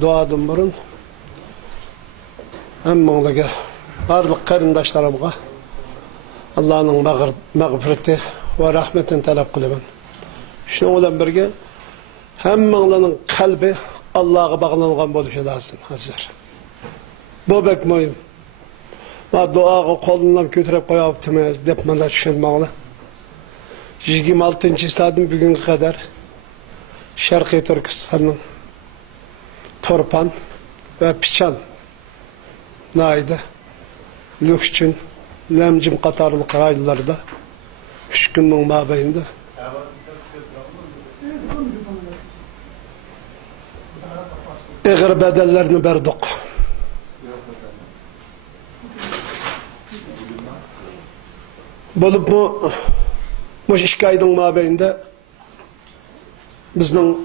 duadan burun hammanglarga, barliq qarindoshlarımga Allah'ın mağfireti ve rahmetini talep kılıman. Şunun bilan birge hammanglarning qalbi Allah'a bağlangan bo'lishi lazım hazır. Bu bek muhim. Va duoga qo'ldan ko'tarib qo'yapmiz deb mana tushunmoqlar. 26-saatdan bugunga qadar Sharqiy Turkistonning Torpan ve Pichan nayda Lükçün, Lemcim qatarlı rayonlarda 3 günning mabeyinde ağır bedellerini verdik. Bolup bu 2 ayning mabeyinde bizning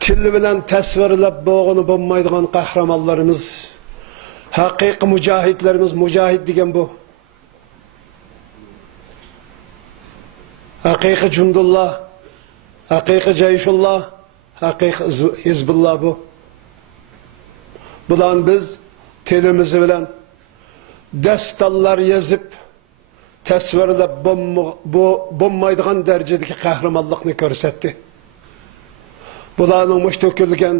tilli bilan tasvirlab bo'g'ini bo'lmaydigan qahramonlarimiz, haqiqiy mujohidlarimiz, mujohid degan bu. Haqiqiy Jundullah, haqiqiy Jayshullah, haqiqiy Hizbullah bu. Bulan biz tilimizi bilan dastallar yazıp tasvirlab bo'lmaydigan darajadagi qahramonlikni ko'rsatdi. Bularning mush to'kilgan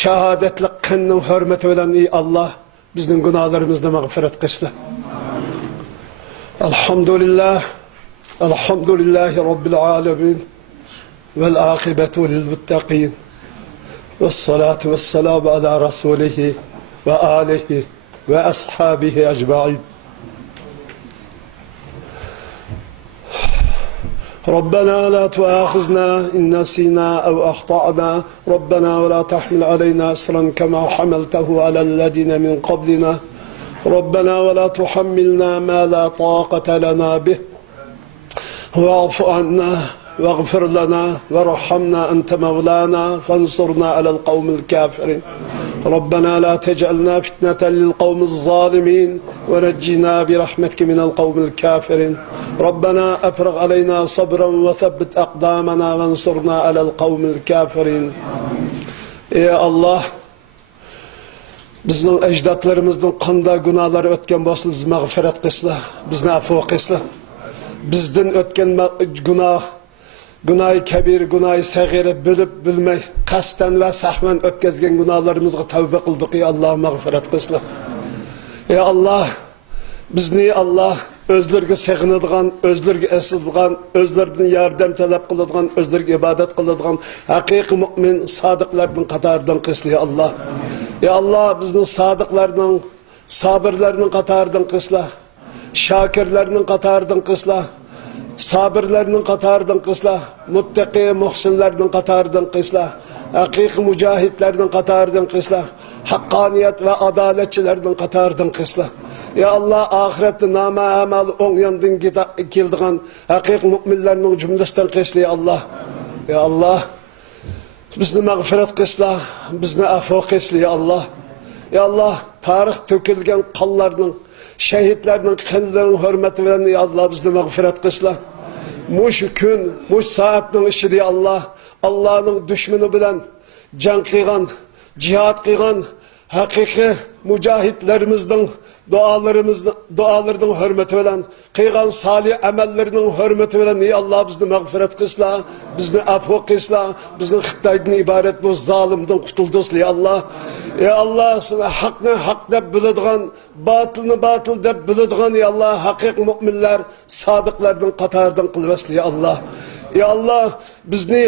shahodatli qinning hurmati bilan ey Allah bizning gunohlarimizni mag'firat qilsin. Alhamdulillah, alhamdulillahi robbil alamin vel aqibatu lil muttaqin. Vessalatu vesselamu ala rasulihi ve alihi ve ashabihi ecmaîn. ربنا لا تؤاخذنا إن نسينا أو أخطأنا ربنا ولا تحمل علينا إصرا كما حملته على الذين من قبلنا ربنا ولا تحملنا ما لا طاقة لنا به واعف عنا واغفر لنا وارحمنا أنت مولانا فانصرنا على القوم الكافرين ربنا لا تجعلنا فتنة للقوم الظالمين ونجنا برحمتك من القوم الكافرين ربنا أفرغ علينا صبرا وثبت أقدامنا وانصرنا على القوم الكافرين يا الله bizning ajdodlarimizning qanday gunohlari o'tgan bo'lsa biz mag'firat qilsin, bizni afv qilsin. Bizdan o'tgan Günah kabir, günah sag'ira bilib bilmay, qasdan va sahvan o'tkazgan gunohlarimizga tavba qildik. Ey Allah mag'firat qilsin. Ey Allah, bizni Allah özlerge sığınadigan, özlerge esadigan, özlerden yardım talep qiladigan, özlerge ibadat qiladigan haqiqiy mu'min sodiqlarning qatoridan qilsin. Ey Allah. Ey Allah bizni sodiqlarning, sabirlarning qatoridan qilsin. Shakirlarning qatoridan qilsin. Sabirlerinin qatarından qısla, muttaqi muhsinlerinin qatarından qısla, haqiqiy mujahidlerinin qatarından qısla, hakkaniyet ve adaletçilerinin qatarından qısla. Ya Allah ahirette nama amal on yandan kildiğen haqiqiy müminlerinin cümlesinden qısla ya Allah. Ya Allah bizni mağfiret qısla, bizni afo qısla ya Allah. Ya Allah tarih tökülgen qallarının şehitlerinin qanlarının hürmeti bilen ya Allah bizni mağfiret qısla. Muş gün, muş saatning içinde Allah, Allah'ın düşmanı bilen can qilgan, cihat qilgan haqiqiy mujahidlerimizning dualarının hürmeti bilen, qilgan salih amellerinin hürmeti bilen ey Allah bizni mağfiret qilsa, bizni afo qilsa, bizni Xitoydan ibaret bu zalimdan qutuldirsin ey Allah. Ey Allah haqni haq deb biladigan, batılni batıl deb biladigan ey Allah haqiqiy mu'minlar, sodiqlarning qatoridan qilvasin ey Allah. Ey Allah bizni,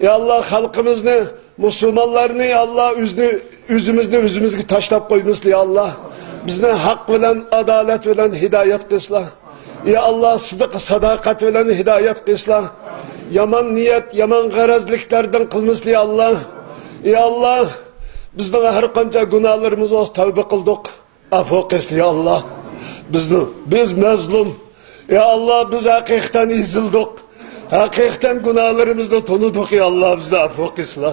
ey Allah xalqimizni, musulmonlarni ey Allah üzümüzge taşlap koymasın ey Allah. Bizni hak bilen, adalet bilen hidayet qilsin. Ya Allah sıdık, sadakat bilen hidayet qilsin. Yaman niyet, yaman garazliklerden qilmasın ya Allah. Ya Allah bizning har qancha gunohlarimiz olsa tavba qildik. Afo qilsin ya Allah. Biz mazlum. Ya Allah biz haqiqatan ezildik. Haqiqatan gunohlarimizni tunudik ya Allah bizni afo qilsin.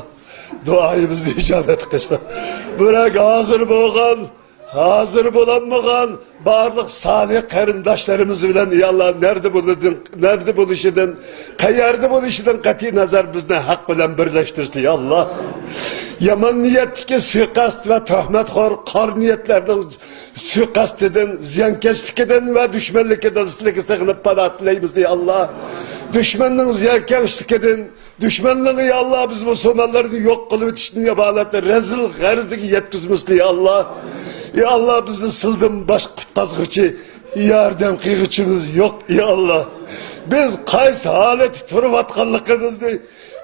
Duayımızı icabet qilsin. Burak hazır bo'lgan hazır bulanmagan barlık salih qarindoshlarimiz bilan ey Allah nerede buluşidin, qayerda buluşidin qat'iy nazar bizni haq bilan birlashtirsin ey Allah. yaman niyetdeki suikast ve töhmetxor kar niyetlerden suikastiden, ziyankeşlikinden ve düşmanlıkından sizlere sığınıp panahat dileymiz ya Allah. Düşmanın ziyankeşlikinden, düşmanlığı ya Allah biz Müslümanları yok kılıp yetiştiğine yabalatı rezil gariziki yetkizmişti ya Allah. Ya Allah bizni sıldım baş kutkazgıcı, yardım kıyıcımız yok ya Allah. Biz qaysi haleti turup atkanlıkımızdı,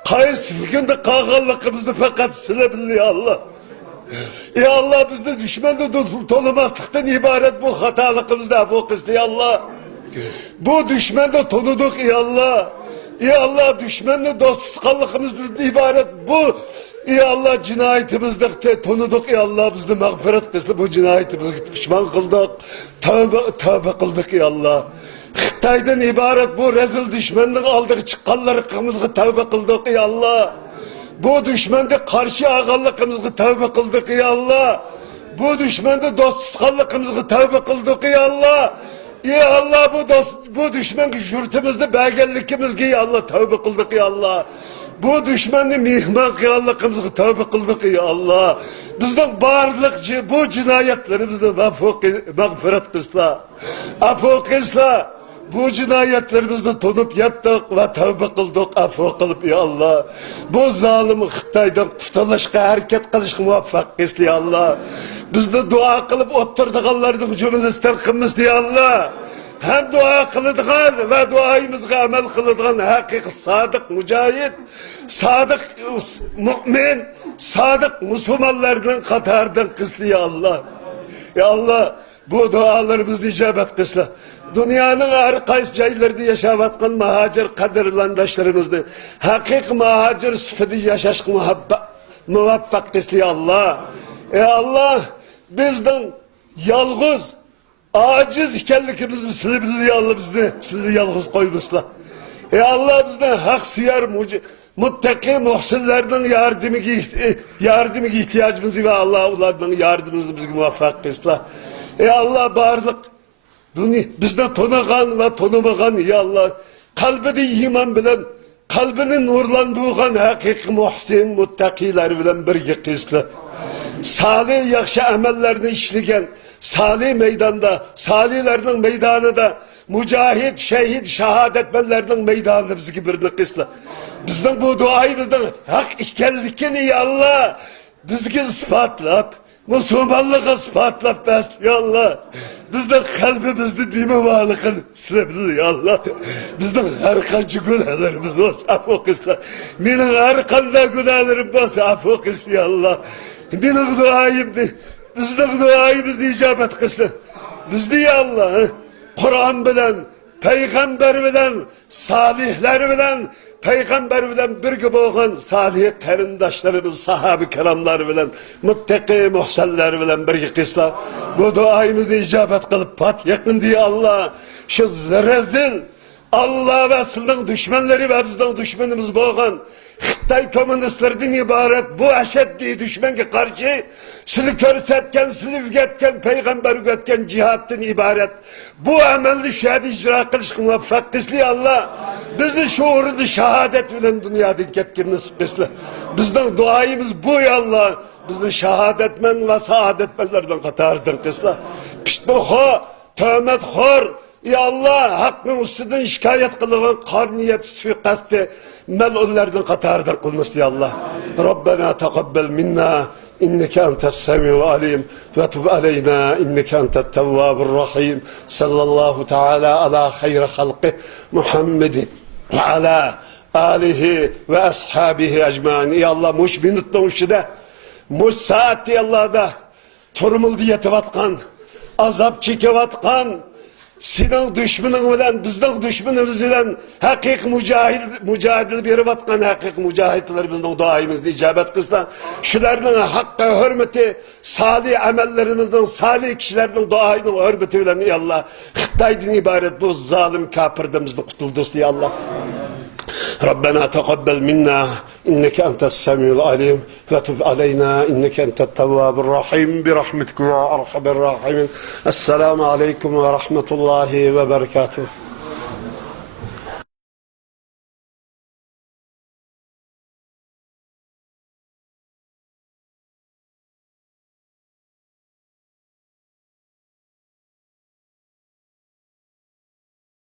qaysi fikirde kalkanlıkımızdı fakat sile bildi ya Allah. Ya Allah bizde düşmanı tanımazlıktan ibaret bu hatalıkımızda bu kızdı ya Allah. Bu düşmanı tanıdık ya Allah. Ya Allah düşmanı dostlukallıkımızdan ibaret bu. Ya Allah cinayetimizde tanıdık ya Allah bizni mağfiret kızdı bu cinayetimizi pişman kıldık. Tövbe kıldık ya Allah. Xitaydan ibaret bu rezil düşmanlık aldık çıkanlarımızı tövbe kıldık ya Allah. Bu düşmanda karşı ağalıkımızı tövbe kıldık ya Allah. Bu düşmanda dostlukallıkımızı tövbe kıldık ya Allah. Ya Allah bu düşman jürtümüzde belgelikimizgi ya Allah tövbe kıldık ya Allah. Bu düşmanı mihman kıyallıkımızı tövbe kıldık ya Allah. Bizden bağırlıkçı bu cinayetlerimizde mağfiret kısla. Afo kısla. Bu cinayetlerimizde tonup yaptık ve tövbe kıldık, afo kılıp ya Allah. Bu zalimi Xitay'dan kurtuluşa hareket kılışka muvaffak kıslı ya Allah. Biz de dua kılıp oturduğanlarının cümlesinden kılmışız ya Allah. Hem dua kılıdığan ve duayımızga amel kılıdığan hakiki sadık mücahit, sadık mümin, sadık Müslümanlarının katardan kıslı ya Allah. Ya Allah bu dualarımızı icabet kısla. Dünyanın her kayıs caylarında yaşavatkan muhacir kadirlandaşlarımızdı. Hakik muhacir süfedi yaşaşk muvaffak kıslı ya Allah. Ya Allah bizden yalğız, aciz ikenlikimizi silibili ya Allah bizni silibili yalğız koymuşlar. Ya Allah bizden hak suyar muttaki muhsinlerden yardımı ihtiyacımızı ve Allah onlardan yardımımızı bizi muvaffak kısla. Ya Allah bağırdık. Bizde tonagan ve tonamagan ya Allah. Kalbini iman bilen, kalbinin nurlandığın hakiki muhsin, muttakiler bilen bir kısla. Salih yakşı amellerini işligen, salih meydanda, salihlerinin meydanında, mücahit, şehit, şehadetmenlerinin meydanında bizi birini kısla. Bizden bu duayımızdan hak ikenlikini ya Allah, bizi ispatlap, Müslümanlığı ispatlap bes ya Allah. Bizden kalbimizde dime varlıkın silebilir ya Allah. Bizden her kancı günahlarımız olsa afo kısla. Benim her kanda günahlarım olsa afo kısla ya Allah. Benim duayımdı. Bizden duayımızda icabet kısla. Bizde ya Allah. Kur'an bilen, peygamber bilen, salihler bilen, peygamber bilen bir gibi olan salih karindaşlarımız, sahabe-i kiramlar bilen, muttaki muhsenler bilen bir kısla. Bu duayımızda icabet kılıp pat yakın diye Allah. Şu rezil Allah ve Resul'ün düşmanları ve bizden düşmanımız boğan Xitay komünistlerden ibaret bu eşeddi düşmana karşı sili körsetken, sili ügetken, peygamber ügetken cihattan ibaret. Bu amelli şehadi icra kılış muvaffak kısli Allah. Bizni şuurunu şehadet bilen dünyada ketkin nasip kısli. Bizden duayımız bu ya Allah. Bizni şehadetmen ve saadetmenlerden katardan kısla. Piştmoha, töhmetxor, ya Allah hakkın üstünden şikayet kılınan karniyet suikastı melunlerden katardan kılmıştı ya Allah. Rabbena tekabbel minna inneke entes semi'ul alim ve tub aleyna inneke entet tevvabur rahim. Sallallahu teala ala hayri halqi Muhammedin ve ala alihi ve ashabihi ecmain. Ya Allah muş minutla muşide muş saati Allah'da turmul diyetevatkan azap çekevatkan senin düşmanın bilen, bizden düşmanımız bilen hakik mücadele bir vatkan hakik mücahitler bizden duayımızda icabet kıslan. Şularının hakka hürmeti, salih amellerimizden, salih kişilerinin duayının hürmeti bilen ya Allah. Xitay'dan ibaret bu zalim kafirdemizden kurtulduz ya Allah. ربنا تقبل منا إنك أنت السميع العليم وتب علينا إنك أنت التواب الرحيم برحمتك يا أرحم الراحمين. السلام عليكم ورحمة الله وبركاته.